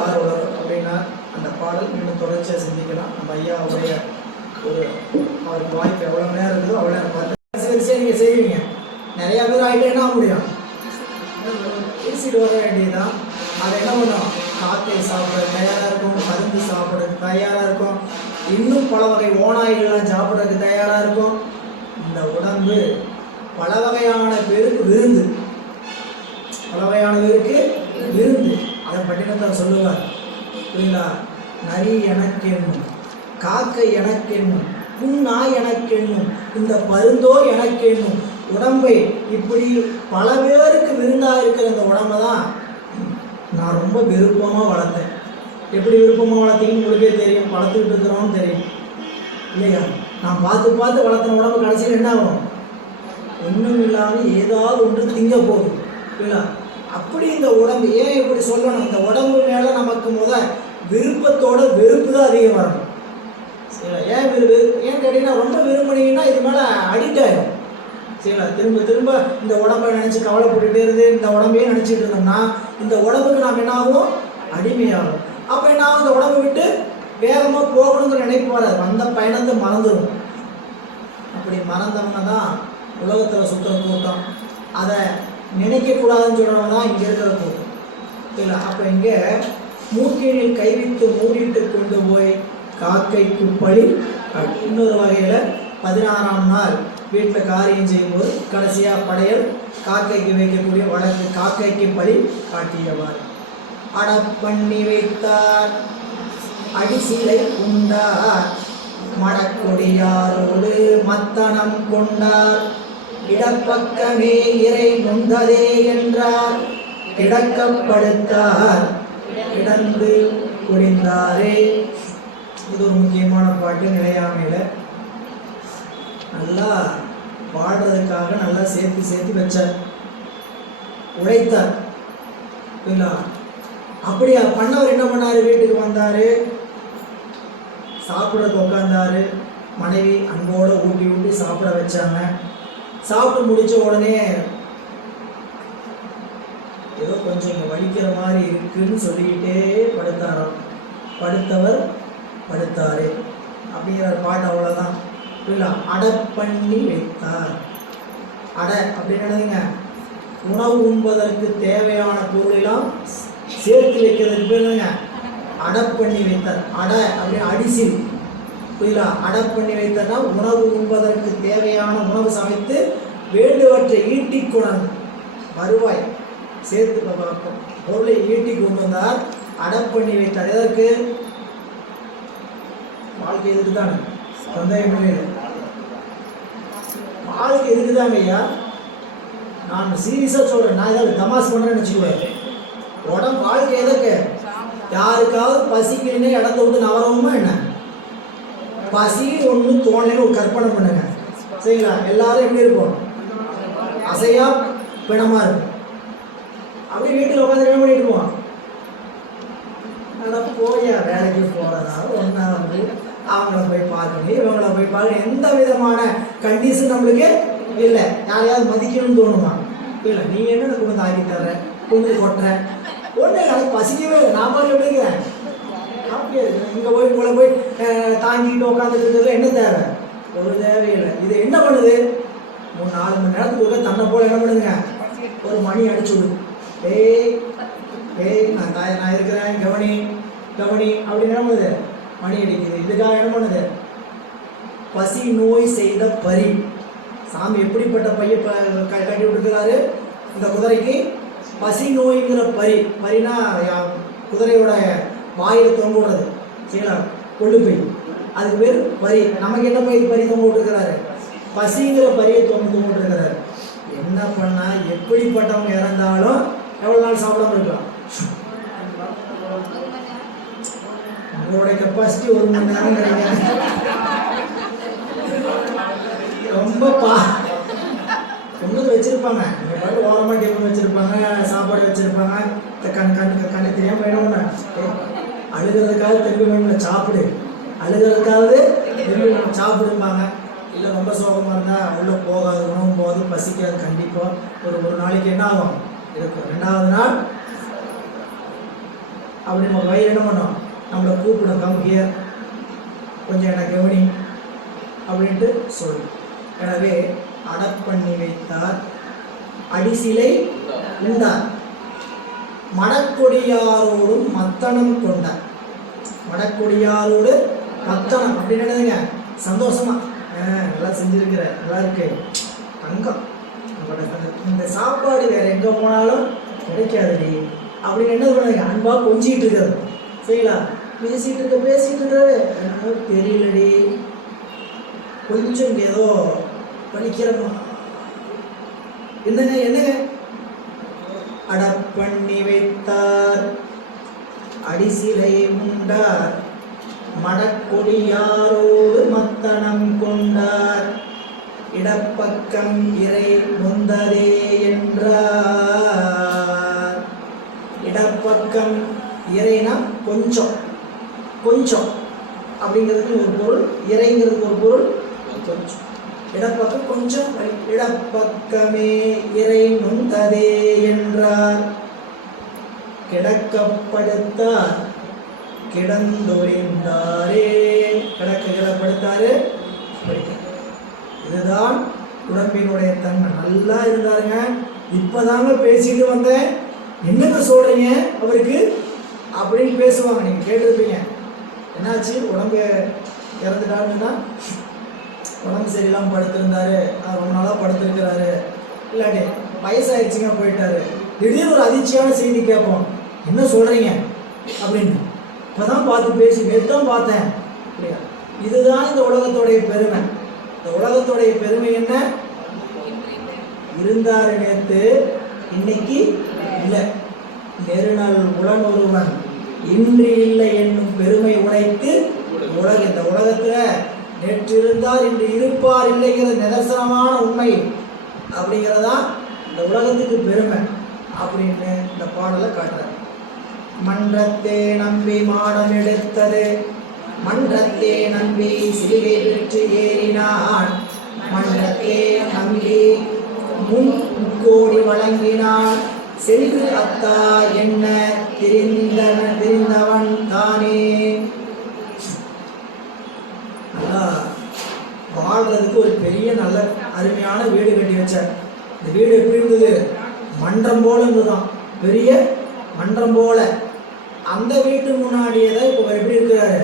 ஆர்வலரோ அப்படின்னா அந்த பாடல் இன்னும் தொடர்ச்சியாக சிந்திக்கலாம். நம்ம ஐயாவுடைய ஒரு அவருக்கு வாய்ப்பு எவ்வளோ நேரம் இருக்குதோ அவ்வளோ நேரம் பார்த்து வரிசையாக நீங்கள் செய்வீங்க. நிறையா பேர் ஆகிட்டு என்ன முடியும், பேசிட்டு வர வேண்டியதுதான். அதை என்ன பண்ணும், காக்கை சாப்பிட தயாராக இருக்கும், மருந்து சாப்பிட்றதுக்கு தயாராக இருக்கும், இன்னும் பல வகை ஓநாய்கள்லாம் சாப்பிட்றதுக்கு தயாராக இருக்கும். இந்த உடம்பு பல வகையான பேருக்கு விருந்து, பல வகையான பேருக்கு விருந்து. அதை பட்டினத்தை சொல்லுவார், புரியுங்களா? நரி எனக்கு என்னும், காக்கை எனக்கு என்னும், புண்ணாய் எனக்கு என்னும், இந்த பருந்தோ எனக்கு என்னும். உடம்பை இப்படி பல பேருக்கு விருந்தாக இருக்கிற இந்த உடம்பை தான் நான் ரொம்ப விருப்பமாக வளர்த்தேன். எப்படி விருப்பமாக வளர்த்தீங்கன்னு உங்களுக்கே தெரியும், வளர்த்துக்கிட்டு இருக்கிறோன்னு தெரியும் இல்லையா? நான் பார்த்து பார்த்து வளர்த்துன உடம்பு கடைசியில் என்ன ஆகும், ஒன்றும் இல்லாமல் ஏதாவது ஒன்று திங்க போகுது இல்லைங்களா? அப்படி இந்த உடம்பு ஏன் இப்படி சொல்லணும், இந்த உடம்பு மேலே நமக்கு விருப்பத்தோட வெறுப்பு தான் அதிகம் வரணும். சரிங்களா? ஏன் கேட்டீங்கன்னா, ரொம்ப விரும்பினீங்கன்னா இது மேலே அடிக்ட் ஆகிடும். சரிங்களா? திரும்ப திரும்ப இந்த உடம்பை நினச்சி கவலைப்பட்டுட்டே இருந்து இந்த உடம்பையே நினச்சிட்டு இருந்தோம்னா இந்த உடம்புக்கு நாம் என்ன ஆகும், அடிமையாகும். அப்போ என்ன ஆகும், இந்த உடம்பை விட்டு வேகமாக போகணுங்கிற நினைப்பு வராது, வந்த பயணத்தை மறந்துடும். அப்படி மறந்தவங்க தான் உலகத்தில் சுற்றுற கூட்டம். அதை நினைக்கக்கூடாதுன்னு சொல்கிறவங்க தான் இங்கே இருக்கிற கூட்டம். சரிங்களா? அப்போ இங்கே மூக்கினில் கைவிட்டு மூடிட்டு கொண்டு போய் காக்கைக்கு பழி. இன்னொரு வகையில் 16ஆம் நாள் வீட்டில் காரியம் செய்யும்போது கடைசியாக படையல் காக்கைக்கு வைக்கக்கூடிய வழக்கு, காக்கைக்கு பழி காட்டியவார். அடப்பண்ணி வைத்தார் அடிசிலை உண்டார் மடக்கொடியாரோடு மத்தனம் கொண்டார் இடப்பக்கமே இறை நொந்ததே என்றார் கிடக்கப்படுத்தார் கிடந்து குடிந்தாரே. இது ஒரு முக்கியமான பாட்டு. நிலையாமையில் நல்லா பாடுறதுக்காக நல்லா சேர்த்து சேர்த்து வச்சார், உழைத்தார் இல்லைங்களா? அப்படியா பண்ணவர் என்ன பண்ணார், வீட்டுக்கு வந்தார், சாப்பிட்றதுக்கு உட்காந்தாரு, மனைவி அன்போடு ஊட்டி ஊட்டி சாப்பிட வச்சாங்க. சாப்பிட்டு முடித்த உடனே ஏதோ கொஞ்சம் இங்கே வலிக்கிற மாதிரி இருக்குன்னு சொல்லிக்கிட்டே படுத்தாராம். படுத்தவர் படுத்தாரு அப்படிங்கிற பாட்டு, அவ்வளோதான் இல்லை. அடப்பண்ணி வைத்தார். அடை அப்படின்னு என்னதுங்க, உணவு உண்பதற்கு தேவையான பொருளெல்லாம் சேர்த்து வைக்கிறதுக்கு பேருங்க அடப்பண்ணி வைத்தார். அடை அப்படின்னு அடிசி புரியலா? அடப்பண்ணி வைத்தார்னா உணவு உண்பதற்கு தேவையான உணவு சமைத்து வேண்டுவற்றை ஈட்டி கொண்டு வருவாய் சேர்த்து பொருளை ஈட்டி கொண்டு வந்தார். அடப்பண்ணி வைத்தார். எதற்கு? வாழ்க்கை எதுக்கு தானே, சந்தேகம் இல்லை. வாழ்க்கை எதுக்கு தாங்க ஐயா? நான் சீரியஸாக சொல்கிறேன், நான் ஏதாவது தமாஸ் பண்ணுறேன்னு வச்சுக்குவேன். உடம்பு வாழ்க்கை எதற்கு? யாருக்காவது பசிக்கணுன்னே இடத்த விட்டு நவரவுமா என்ன? பசி ஒன்று தோணலைன்னு ஒரு கற்பனை பண்ணுங்க, சரிங்களா? எல்லாரும் எப்படி இருக்கும், அசையா பிணமாக இருக்கும். அப்படி வீட்டில் உட்காந்து என்ன பண்ணிட்டு இருப்போம், அதான் போயா வேலைக்கு போகிறதா ஒன்றா வந்து அவங்கள போய் பார்க்கணும், இவங்கள போய் பார்க்கணும். எந்த விதமான கண்டிஷன் நம்மளுக்கு இல்லை. யாரையாவது மதிக்கணும்னு தோணுமா? இல்லை. நீ என்ன கொண்டு வந்து ஆக்கி தர்ற, கொண்டு கொட்டுற, ஒன்று எனக்கு பசிக்கவே இல்லை, நான் பாரு எப்படி இருக்கிறேன், அப்படியே இருக்கிறேன். இங்கே போய் உங்களை போய் தாங்கிட்டு உட்காந்துட்டு இருக்கிறதுல என்ன தேவை? ஒரு தேவையில்லை. இது என்ன பண்ணுது? 3-4 மணி நேரத்துக்கு தன்னை போல என்ன பண்ணுதுங்க, ஒரு மணி அடிச்சு விடுது. ஏய் ஏய் நான் இருக்கிறேன், கவனி கவனி அப்படின்னு என்ன பண்ணுது, மணி அடிக்குது. இதுக்காக என்ன பண்ணுது? பசி நோய் செய்த பரி. சாமி எப்படிப்பட்ட பைய கட்டி விட்டுருக்கிறாரு இந்த குதிரைக்கு? பசி நோய்ங்கிற பரி. பரினா குதிரையோட வாயில் தொங்க விடுறது, சரிங்களா, கொள்ளு பை, அதுக்கு பேர் பரி. நமக்கு என்ன பரி தொங்க விட்டுருக்கிறாரு? பசிங்கிற பரியை தொங்க விட்டுருக்கிறாரு. என்ன பண்ணா எப்படிப்பட்டவங்க இறந்தாலும் எவ்வளோ நாள் சாப்பிடாம இருக்கலாம்? உங்களோட கெப்பாசிட்டி 1 மணி நேரம் கிடையாது. ரொம்ப கொண்டு வச்சிருப்பாங்க, ஓரமாக டேபிள் வச்சிருப்பாங்க, சாப்பாடு வச்சிருப்பாங்க. கண்ணு தெரியாம வேணும்னா அழுகிறதுக்காக திரும்பி வேணும்ல சாப்பிடு, அழுகிறதுக்காவது திரும்பி வேணும் சாப்பிடுப்பாங்க. இல்லை ரொம்ப சோகமாக இருந்தால் உள்ளே போகாது, உணவு போகாது, பசிக்காது. கண்டிப்பாக ஒரு நாளைக்கு என்ன ஆகும் இருக்கும். 2வது நாள் அப்படி நம்ம வயிறு என்ன பண்ணோம், நம்மளை கூப்பிடும், கம் ஹியர், கொஞ்சம் எனக்கு கவனி அப்படின்ட்டு சொல்லு. எனவே அடப்பண்ணி வைத்தார், அடிசிலை உண்டார், மடக்கொடியாரோடும் மத்தனம் கொண்டார். மடக்கொடியாரோடு மத்தனம் அப்படின்னு என்னதுங்க, சந்தோஷமா நல்லா செஞ்சிருக்கிற, நல்லா இருக்கு, தங்கம், இந்த சாப்பாடு வேற எங்க போனாலும் கிடைக்காதுடி அப்படின்னு என்ன பண்ணுங்க, அன்பா கொஞ்சிட்டு இருக்கிறது. சரிங்களா? பேசிட்டு இருக்கிறது என்னமோ தெரியலடி, கொஞ்சம் ஏதோ படிக்கிறோமா, என்னங்க அடப்பண்ணி வைத்தார், அடிசிலை உண்டார், மடக்கொடியாரோடு மத்தனம் கொண்டார், இடப்பக்கம் இறை நொந்ததே என்றார். இடப்பக்கம் இறைனா கொஞ்சம், கொஞ்சம் அப்படிங்கிறதுக்கு ஒரு பொருள், இறைங்கிறதுக்கு ஒரு பொருள் கொஞ்சம். இடப்பக்கம் கொஞ்சம், இடப்பக்கமே இறை நொந்ததே என்றார். கிடக்கப்படுத்தார் கிடந்தொழிந்தாரே, கிடப்படுத்தாரு. இதுதான் உடம்பினுடைய தன்மை. நல்லா இருந்தாருங்க, இப்பதாங்க பேசிட்டு வந்தேன், என்னங்க சொல்றீங்க அவருக்கு அப்படின்னு பேசுவாங்க. நீங்க கேட்டிருப்பீங்க, என்னாச்சு உடம்பு இறந்துட்டாருன்னா, உடம்பு சரியில்லாமல் படுத்திருந்தாரு, ரொம்ப நாளாக படுத்திருக்கிறாரு, இல்லாட்டி வயசாயிடுச்சுங்க போயிட்டாரு, திடீர்னு ஒரு அதிர்ச்சியான செய்தி கேட்போம், என்ன சொல்றீங்க அப்படின்னு. இப்போதான் பார்த்து பேசி நேற்று பார்த்தேன் இல்லையா? இதுதான் இந்த உலகத்தோடைய பெருமை. இந்த உலகத்தோடைய பெருமை என்ன? இருந்தாரு நேற்று, இன்னைக்கு இல்லை. நெருநல் உடன் ஒருவன் இன்று இல்லை என்னும் பெருமை உடைத்து இந்த உலகத்துல நேற்று இருந்தார் இன்று இருப்பார் இல்லைங்கிறது நிதர்சனமான உண்மை அப்படிங்கிறதா இந்த உலகத்துக்கு பெருமை அப்படின்னு இந்த பாடலை காட்டுறார். மன்றத்தே நம்பி மாடம் எடுத்தது, மன்றத்தே நம்பி சிலுவை பெற்று ஏறினான், மன்றத்தே நம்பி முக்கோடி வழங்கினான், சென்று அத்தா என்ன தெரிந்தவன் தானே. வாழ்றதுக்கு ஒரு பெரிய நல்ல அருமையான வீடு கட்டி வச்சார். இந்த வீடு எப்படி இருந்தது? மன்றம் போல இருந்துதான், பெரிய மன்றம் போல. அந்த வீட்டு முன்னாடியே தான் இப்போ எப்படி இருக்கிறாரு?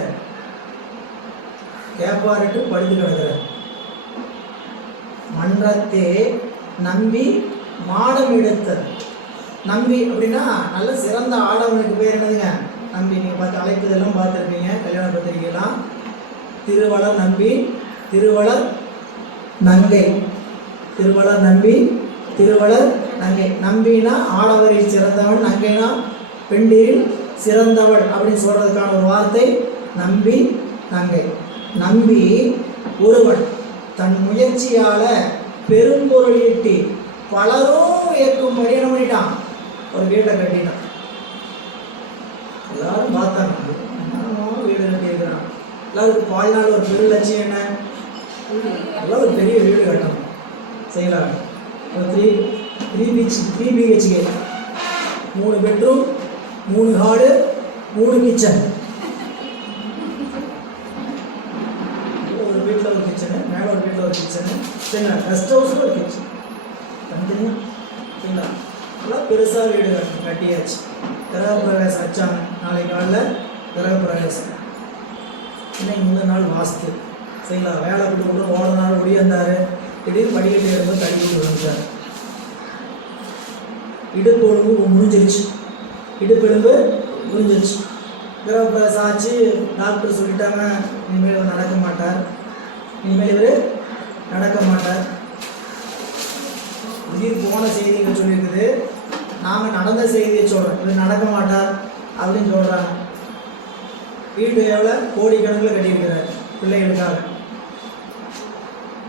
கேப்பாரிட்டு படுத்து கிடக்கிறார். மன்றத்தே நம்பி மாடம் எடுத்தது. நம்பி அப்படின்னா நல்ல சிறந்த ஆடவனுக்கு பேர் என்னதுங்க? நம்பி. நீங்கள் பார்த்து அழைப்புதெல்லாம் பார்த்துருப்பீங்க, கல்யாண பத்திரிகைலாம். திருவளர் நம்பி, திருவளர் நங்கை, திருவளர் நம்பி, திருவளர் நங்கை. நம்பினா ஆடவரில் சிறந்தவன், நங்கைனா பெண்டிரில் சிறந்தவள் அப்படின்னு சொல்றதுக்கான ஒரு வார்த்தை நம்பி, நங்கை. நம்பி ஒருவன் தன் முயற்சியால பெரும்பொருள் ஈட்டி பலரும் ஏற்கும்படி என்ன பண்ணிட்டான்? ஒரு வீட்டை கட்டிட்டான். எல்லாரும் பார்த்தாங்க, வீடு கட்டியிருக்கிறான், எல்லாருக்கும் வாழ்நாள் ஒரு பெரிய லட்சியம் என்ன? எல்லாம் ஒரு பெரிய வீடு கட்டணும். சரிங்களா? ஒரு three BHK, 3 bedroom, 3 hall, 3 kitchen. ஒரு வீட்டில் ஒரு கிச்சனு, மேலே ஒரு வீட்டில் ஒரு கிச்சனு. சரிங்களா? கெஸ்ட் ஹவுஸில் ஒரு கிச்சன் தனித்தனியா. சரிங்களா? எல்லாம் பெருசாக வீடு கட்டியாச்சு. கிரகப்பிரவேசம் வச்சாங்க. நாளைக்கு காலையில் கிரகப்பிரவேசம். இன்னைக்கு முந்தின நாள் வாஸ்து. சரிங்களா? வேலை கொடுக்க ஓட நாள் ஒடியாந்தார். திடீர்னு படிக்கட்டு ஏறும்போது தடிக்கிட்டு விழுந்தார். இடுப்பு எலும்பு முடிஞ்சிருச்சு. இடுப்பெலும்பு முடிஞ்சிருச்சு. கிரகப்பிரவேசம் ஆச்சு. டாக்டர் சொல்லிட்டாங்க, இனிமேல் இவர் நடக்க மாட்டார். உயிர் போன செய்திகள் சொல்லியிருக்குது. நாங்கள் நடந்த செய்தியை சொல்கிறோம். இவர் நடக்க மாட்டார் அப்படின்னு சொல்கிறாங்க. வீட்டு எவ்வளோ கோடிக்கணக்கில் கட்டியிருக்கிறார் பிள்ளைகளுக்காக.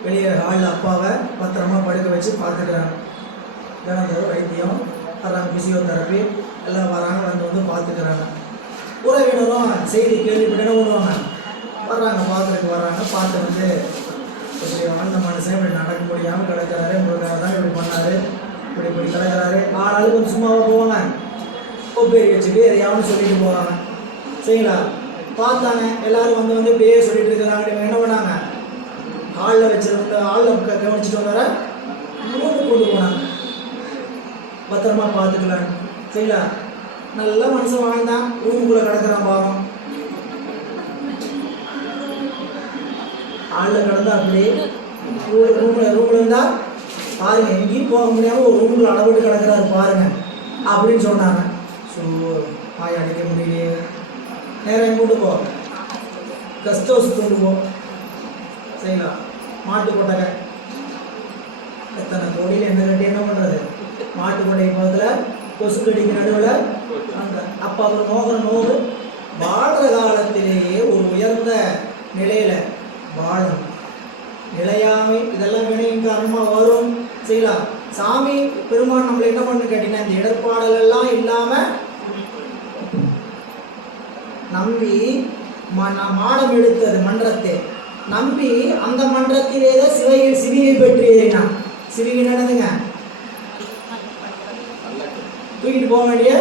வெளியே ஹாலில் அப்பாவை பத்திரமா படுக்க வச்சு பார்த்துக்கிறாங்க. தினந்தோறும் வைத்தியம் வர்றாங்க, பிசியோதெரப்பி எல்லாம் வராங்க, வந்து பார்த்துக்கிறாங்க. உறவினரும் செய்தி கேள்விப்பட்டு என்ன பண்ணுவாங்க, வர்றாங்க, பார்க்குறதுக்கு வர்றாங்க. பார்த்து வந்து இப்படி வாழ்ந்த மனுஷன் இப்படி நடக்க முடியாமல் கிடக்கிறாரு, உங்களுக்காக தான் இப்படி பண்ணார், இப்படி கிடக்கிறாரு. ஆளாலும் கொஞ்சம் சும்மாவாக போவாங்க, பேர் வச்சுட்டு எதையாவது சொல்லிட்டு போகிறாங்க. சரிங்களா? பார்த்தாங்க எல்லாரும் வந்து இப்படியே சொல்லிட்டு இருக்கிறாங்க. இவங்க என்ன பண்ணாங்க, ஹாலில் வச்சுருந்த ஹாலில் கவனிச்சுட்டு வந்தார ரூமுக்கு கொண்டு போனாங்க, பத்திரமா பார்த்துக்கலான்னு. சரிங்களா? நல்ல மனுஷன் வாழ்ந்தான், ரூமுக்குள்ளே கிடக்கிறான் பாவம். ஹாலில் கிடந்தா அப்படியே ரூமில் இருந்தால் பாருங்க, எங்கேயும் போக முடியாமல் ஒரு ரூமுக்குள்ள அளவிட்டு கிடக்கிறாரு பாருங்க அப்படின்னு சொன்னாங்க. ஸோ வாய் அடிக்க முடியலையே, நேரம் கொண்டு போ, கெஸ்ட் ஹவுஸ் கொண்டு போ. சரிங்களா? மாட்டு கொட்டகை எத்தனை கோடியில் என்ன கட்டி என்ன பண்ணுறது? மாட்டு கொட்டகை பக்கத்தில் கொசு கடிக்கு நடுவில் அங்கே. அப்போ அவர் நோகு வாழ்கிற காலத்திலேயே ஒரு உயர்ந்த நிலையில் வாழும். நிலையாமை இதெல்லாம் வினையின் காரணமாக வரும். சரிங்களா? சாமி பெருமான் நம்மளை என்ன பண்ணு கேட்டீங்கன்னா, இந்த இடர்பாடல் எல்லாம் இல்லாமல் நம்பி மாடம் எடுத்தது மன்றத்தை நம்பி அந்த மன்றத்திலே சிவிகை பெற்று ஏறினான். சிவிகை நடந்துங்க, தூக்கிட்டு போக வேண்டிய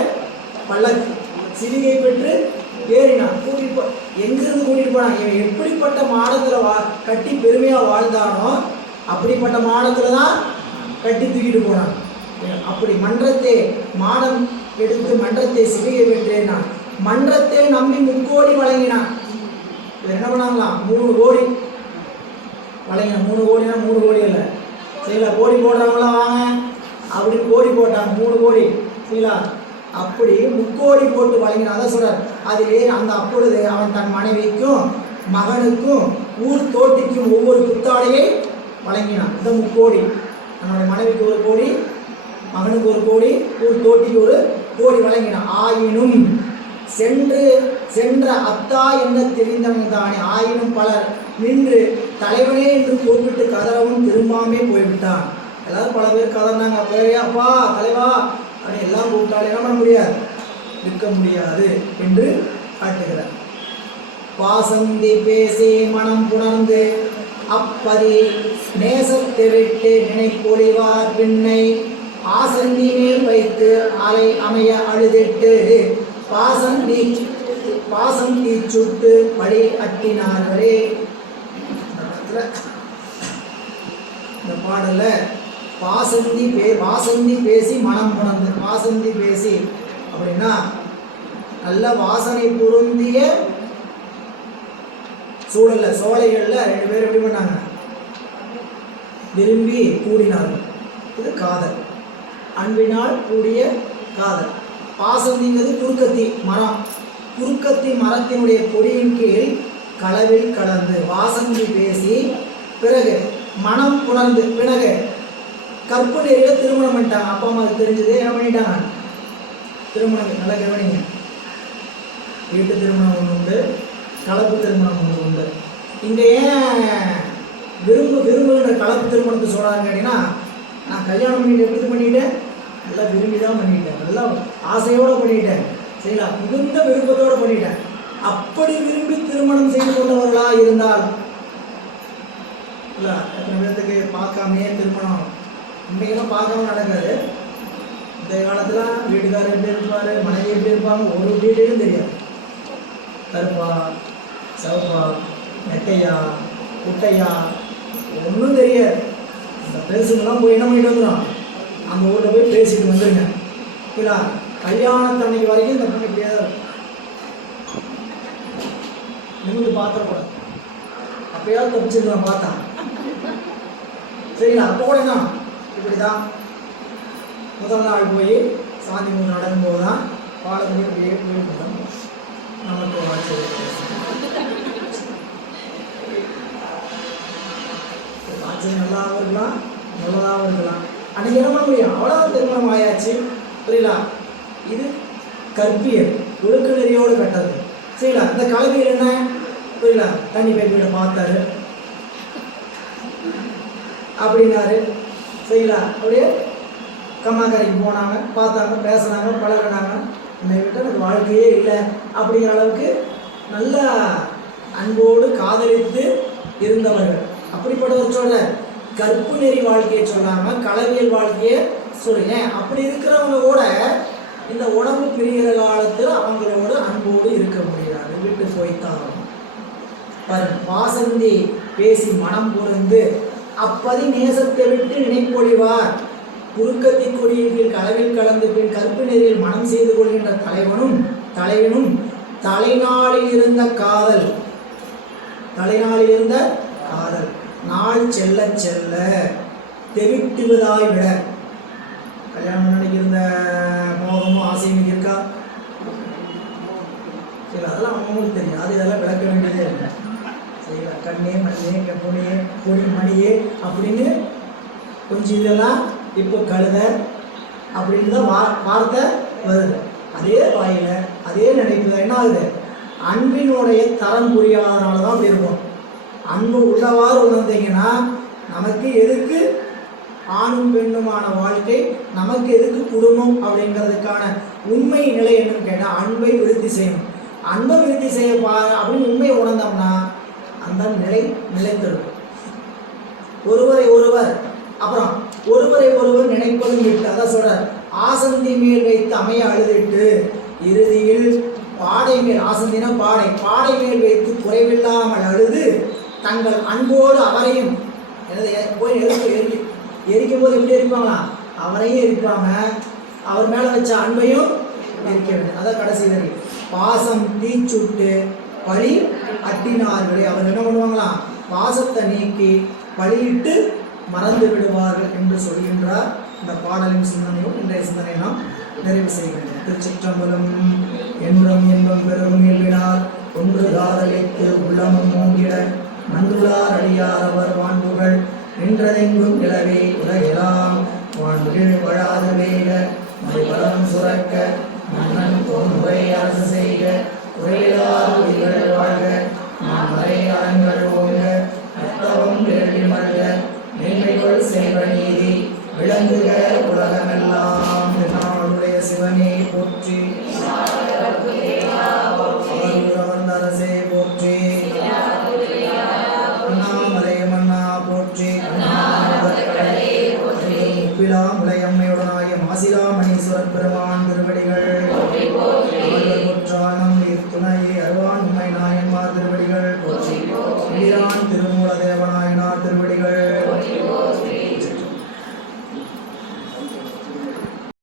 பல்லக்கு, சிவிகை பெற்று ஏறினான். கூட்டிட்டு எங்கிருந்து கூட்டிட்டு போனான்? இவன் எப்படிப்பட்ட மாடத்துல கட்டி பெருமையா வாழ்ந்தானோ அப்படிப்பட்ட மாடத்துல தான் கட்டி தூக்கிட்டு போனான். அப்படி மன்றத்தை மாடம் எடுத்து மன்றத்தை சிவிகை பெற்றேனான். மன்றத்தை நம்பி 3 கோடி வழங்கினான். என்ன பண்ணாங்களாம்? 3 கோடி வழங்கின. 3 கோடினா 3 கோடி இல்லை. சரிங்களா? கோடி போடுறவங்களாம் வாங்க அப்படி கோடி போட்டாங்க. 3 கோடி. சரிங்களா? அப்படி 3 கோடி போட்டு வழங்கினான். அதான் சொல்றார். அதிலே அந்த அப்பொழுது அவன் தன் மனைவிக்கும் மகனுக்கும் ஊர் தோட்டிக்கும் ஒவ்வொரு புத்தாடையை வழங்கினான். இந்த 3 கோடி. அவனுடைய மனைவிக்கு 1 கோடி, மகனுக்கு 1 கோடி, ஊர் தோட்டிக்கு 1 கோடி வழங்கினான். ஆயினும் சென்ற அத்தா என்ன தெரிந்தவன் தானே. ஆயினும் பலர் நின்று தலைவனே என்று கூப்பிட்டு கதறவும் திரும்பாமே போய்விட்டான். எல்லாரும் பல பேர் கதறினாங்க, பேரையாப்பா தலைவா அப்படி எல்லாம் கூப்பிட்டாலும் என்ன பண்ண முடியாது, நிற்க முடியாது என்று காட்டுகிறார். பாசந்தி பேசி மனம் புணர்ந்து அப்பதி நேசத்தை விட்டு நினைப்பொழிவார் பின்னை ஆசந்தி மேல் வைத்து அலை அமைய அழுதிட்டு பாசம் சுட்டு பழி அட்டினார்களே. இந்த பாடல்ல வாசந்தி பேசி மனம் புணர்ந்து. வாசந்தி பேசி அப்படின்னா நல்ல வாசனை பொருந்திய சூழல்ல சோலைகள்ல 2 பேர் எப்படி பண்ணாங்க, விரும்பி கூடினார்கள். இது காதல், அன்பினால் கூடிய காதல். பாசந்திங்கிறது குறுக்கத்தி மரம். குறுக்கத்தி மரத்தினுடைய கொடியின் கீழ் களவில் கலந்து வாசந்தி பேசி பிறகு மனம் புணர்ந்து பிறகு கற்பு நெறியில திருமணம் பண்ணிட்டாங்க. அப்பா அம்மா தெரிஞ்சது என்ன பண்ணிட்டாங்க, திருமணம். நல்லா கவனிங்க, வீட்டு திருமணம் ஒன்று உண்டு, கலப்பு திருமணம் ஒன்று உண்டு. இங்கே ஏன் விரும்புகின்ற கலப்பு திருமணத்தை சொல்கிறாங்க கேட்டீங்கன்னா, நான் கல்யாணம் பண்ணிட்டு எப்படி பண்ணிட்டேன், நல்லா விரும்பி தான் பண்ணிட்டேன், நல்லா ஆசையோடு பண்ணிட்டேன். சரிங்களா? மிகுந்த விருப்பத்தோடு பண்ணிட்டேன். அப்படி விரும்பி திருமணம் செய்து கொண்டவர்களா இருந்தால் இல்லை எத்தனை பேர்த்துக்கு பார்க்காமையே திருமணம் இன்னைக்கெல்லாம் பார்க்காம நடக்காது. இந்த காலத்தில் வீட்டுக்காரர் எப்படி இருப்பார், மனைவி எப்படி இருப்பாங்க, ஒரு டீட்டெயிலும் தெரியாது. கருப்பா, சிவப்பா, நெட்டையா, குட்டையா, ஒன்றும் தெரியாது. இந்த பெருசுங்கெல்லாம் போய் என்ன பண்ணிட்டு வந்துடும், அந்த ஊரில் போய் பேசிட்டு வந்துருங்க. இல்லை கல்யாணத்தன்னைக்கு வரைக்கும் இந்த பொண்ணு இப்படியே தான் நிமிந்து பார்த்துக்கூடாது. அப்பயாவது தப்பிச்சிருக்கலாம் பார்த்தா சரிங்களா. அப்போ கூட என்ன இப்படி தான் முதல் நாள் போய் சாந்தி மூணு நடக்கும்போது தான் பாலத்தை இப்படியே போயிருக்கோம். நமக்கு ஆச்சரியம் நல்லாவும் இருக்கலாம், நல்லதாகவும் இருக்கலாம். அன்றைக்கி என்ன பண்ண முடியும், அவ்வளோ திருமணம் ஆயாச்சு. புரியலா, இது கற்பியல் ஒழுக்க நெறியோடு கட்டது. சரிங்களா. இந்த கல்வியில் என்ன புரியலா, தண்ணி பைப்பிட பார்த்தாரு அப்படின்னாரு. சரிங்களா. அப்படியே கம்மாக்கரைக்கு போனாங்க, பார்த்தாங்க, பேசுனாங்க, பழகினாங்க. என்னை விட்டு எனக்கு வாழ்க்கையே இல்லை அப்படிங்கிற அளவுக்கு நல்ல அன்போடு காதலித்து இருந்தவர்கள். அப்படிப்பட்டவர் சொல்ற கற்பு நெறி வாழ்க்கையை சொல்லாமல் கலவியல் வாழ்க்கையை சொல்லுங்க. அப்படி இருக்கிறவங்க கூட இந்த உடம்பு பிரிகிற காலத்தில் அவங்களோட அன்போடு இருக்க முடியாது, விட்டு போய்த்தான். வாசந்தி பேசி மனம் புரிந்து அப்பதி நேசத்தை விட்டு நினைப்பொழிவார். குறுக்கத்தி கொடியின் கீழ் களவில் கலந்து பின் கற்பு நெறியில் மனம் செய்து கொள்கின்ற தலைவனும் தலைநாளில் இருந்த காதல் நாள் செல்ல செல்ல தெவிட்டுவதாய் விட. கல்யாணம் முன்னாடி இருந்த மோகமும் ஆசையும் இருக்கா? சரி, அதெல்லாம் அவங்களுக்கு தெரியும். அது இதெல்லாம் விளக்க வேண்டியதே இல்லை. சரிங்களா. கண்ணே மண்ணே கப்புனே கொடி மணியே அப்படின்னு கொஞ்சம் இதெல்லாம் இப்போ கழுத அப்படின்னு தான் வார்த்தை வருது. அதே வாயில் அதே நினைப்புல என்ன ஆகுது, அன்பினுடைய தரம் புரியாதனால தான் அப்படி இருக்கும். அன்பு உள்ளவாறு உணர்ந்தீங்கன்னா நமக்கு எதுக்கு ஆணும் பெண்ணுமான வாழ்க்கை, நமக்கு எதுக்கு குடும்பம் அப்படிங்கிறதுக்கான உண்மை நிலை என்னன்னு கேட்டால் அன்பை விருத்தி செய்யணும். அன்பை விருத்தி செய்ய அப்படின்னு உண்மையை உணர்ந்தோம்னா அந்த நிலை நிலைத்திருக்கும். ஒருவரை ஒருவர் நினைப்பதும் விட்டு, அதான் சொல்றார், ஆசந்தி மேல் வைத்து அமைய அழுதிட்டு இறுதியில் பாடை மேல், ஆசந்தினா பாடை மேல் வைத்து குறைவில்லாமல் அழுது தங்கள் அன்போடு அவரையும் போய் எரிக்கும் போது எப்படி இருப்பாங்களா, அவரையும் இருப்பாங்க, அவர் மேலே வச்ச அன்பையும் எரிக்க வேண்டும். அதான் கடைசி வரி. பாசம் தீச்சுட்டு பழி அட்டினார்களே, அவர் என்ன பண்ணுவாங்களாம், பாசத்தை நீக்கி பழியிட்டு மறந்து விடுவார்கள் என்று சொல்கின்றார். இந்த பாடலின் சிந்தனையும் இன்றைய சிந்தனை நாம் நிறைவு செய்கின்றோம். திருச்சிற்றம்பலம். என்னும் இன்பம் பெரும் இயல்பினார் ஒன்று காதலித்து உள்ளமும் மூங்கிட நன்றுளார் அடியார் அவர் வான்புகள் நின்றதெங்கும் நிலவே உலகெல்லாம் வான்கிழ் வழாது வேக மறுபலம் சுரக்க மன்னன் தோன்முறை அரசு செய்க உரையிலார் உயிர்கள் வாழ்க மாமறை அரண்கள் ஓங்க அத்தவம் வேள்வி மல்க மேன்மைகள் செய்வ நீதி விளங்குக உலகமெல்லாம். திருநாளுடைய சிவனே போற்றி, அரசே போற்றி, அண்ணாமலை மன்னா போற்றி, முப்பிலா முலையம்மையுடனாகிய மாசிலா மணீஸ்வரப் பெருமான் திருவடிகள்